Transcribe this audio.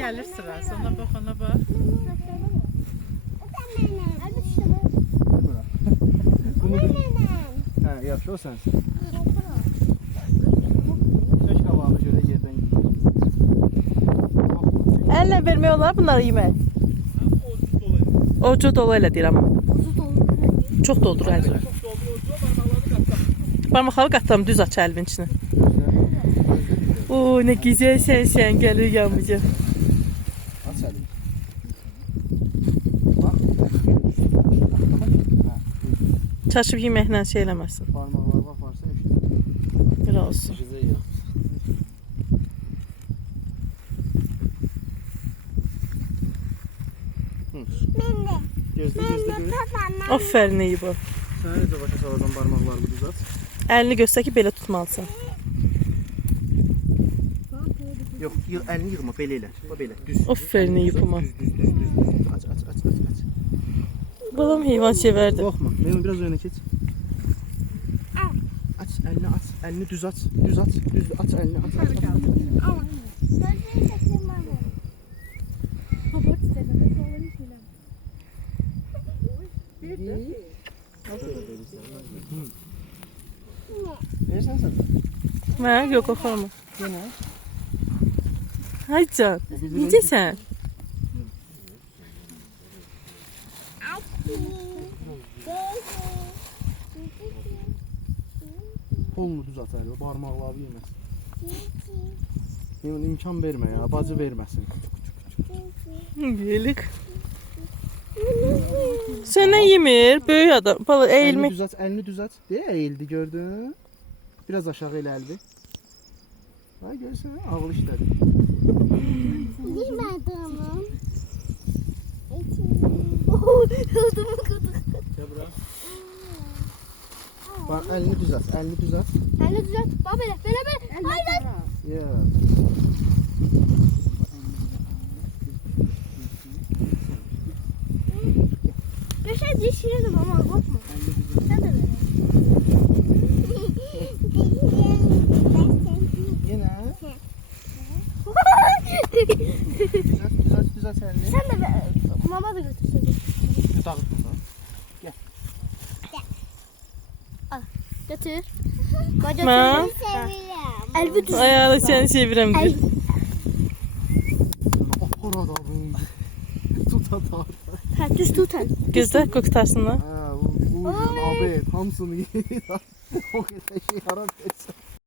gelir sırası. Ona bak, ona bak. Hə, yaxşı o sənsin. Çək qabağını görə yerdən. Elle vermək olar bunları yemək. Ocu dolu elə deyir amma. Çox doldur əli. Barmaqları qatlam düz aç əlvin içinə. Oo, nə güzel sen gəlir yanımıza. Aç əlini. Bax. Çaşıb yeməklə şey eləməsin. Parmaqlar bax varsa işte. Belə olsun. Gözlə görə. Aferin iyi bu. Sənə necə başa salacam barmaqlarını düzət. Əlini göstər ki, belə tutmalısan. Yox, əlini yığma, belə elə. Bax belə, düz. Aferin iyi buma. Düz. Aç. Balam heyvan severdi. Qorxma, Meymun biraz oyuna keç. Aç, əlini aç. Əlini düz aç. Düz aç əlini aç. Verirsən sən? Mən yox qorxarım. Yenə. Hay can. Necəsən? Kolunu düz aç əli, barmaqlarını yeməsin. Meymun imkan vermə ya, bacı verməsin. Yelik. Sənə yemir, böyük adam. Bala əyilmək. Əlini düz aç. Deyə əyildi, gördün? Biraz aşağı elə əlini. Ay görsən, ağıl işlədi. Yemədim. Gəl bura. Bax, əlini düz aç. Əlini düzelt. Bax belə. Hayır. Ya. Yaşar dişirelim ama korkma. Sen de böyle. Yenə. Düz aç əlini. Sen de mama da götürsün. Dağıtma da. Gəl. Al. Götür. Ma. Seviyorum. Elbi düz. Ayağını səni sevirəm deyir. Orada bu. Tut at. Ha düz tut el. Gözlə qoxtarsınlar. Ha, bu abi hamısını yedi. O kadar şey yarar etsin.